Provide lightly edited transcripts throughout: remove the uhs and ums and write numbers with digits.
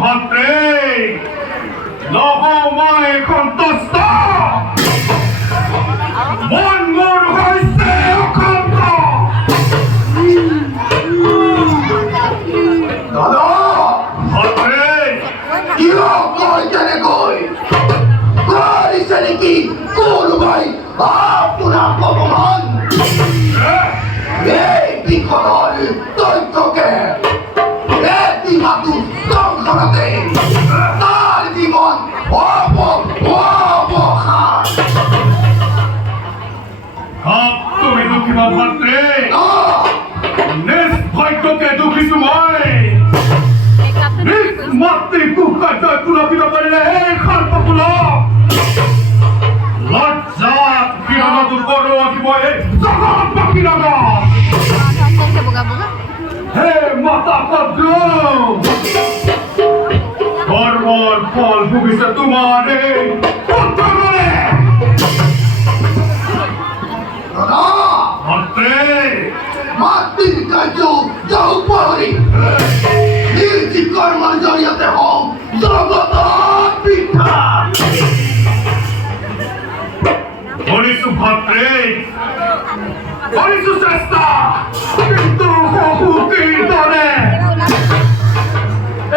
ভাত্রে লহমায় কন্তস্থ মন মোর হইছে অখণ্ড দাদা ভাত্রে ইও কই জানে কই কইছে নাকি কোন ভাই আপনার ভগবান এই বিকল তৈতকে এই মাতু সংসারতে তার জীবন অবখান তুমি দুঃখিত ভাত্রে নির্ভাগ্যকে দুঃখী তোমায় মাতৃ কুকার পুলকিত করিলে এই খালপকুল লজ্জা কিরণ দুর্গর অধিবয়ে জগৎ বাকিরণ হে মাতা ভদ্র কর্মর ফল ভুগিছে তোমার পুত্র বলে দাদা ভাত্রে মাতৃর কার্য যাও পরি নির্জীব কর্মের জড়িয়তে হোক জগত পিঠা করিছু ভাত্রে করিছু চেষ্টা কিন্তু হুকুকির দলে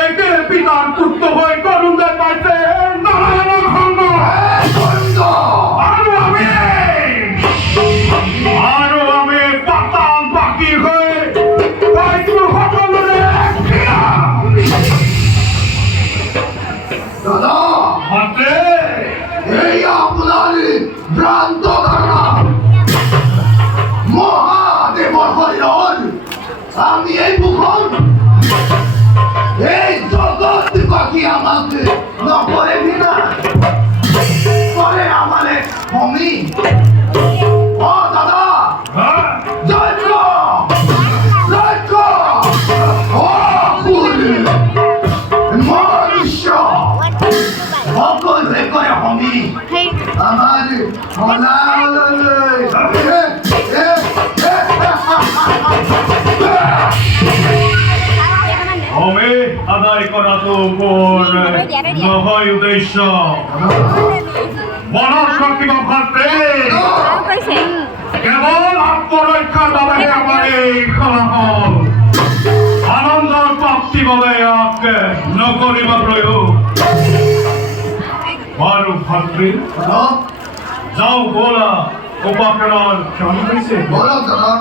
একে পিতার পুত্র হয়ে করুণ দেয় পাইছে নারায়ণ খণ্ড আরো আমি পাতাল বাকি হয়ে পাইছু সকলে দাদা ভাত্রে এই আপনার ভ্রান্ত ধারণা মহাদেবর হরিণ আমি এই ভূখন এই জগৎ বাকি আমাকে নকরে বিনা করে আমারে ভূমি ও দাদা জয়ক জয়ক ও ফুল মনুষ্য সকল রেকরে ভূমি আমার হলা আমি আদায় করা তো নহয় উদ্দেশ্য মনত রাখিব ভাত্রে কেবল আত্মরক্ষার বাবে আমার এই ফলাফল আনন্দৰ প্ৰাপ্তি বাবে ইয়াক নকৰিব প্ৰয়োগ বাৰু ভাতৃ যাওঁ ব'লা উপাকৰণৰ ক্ষণ হৈছে বলো দাদা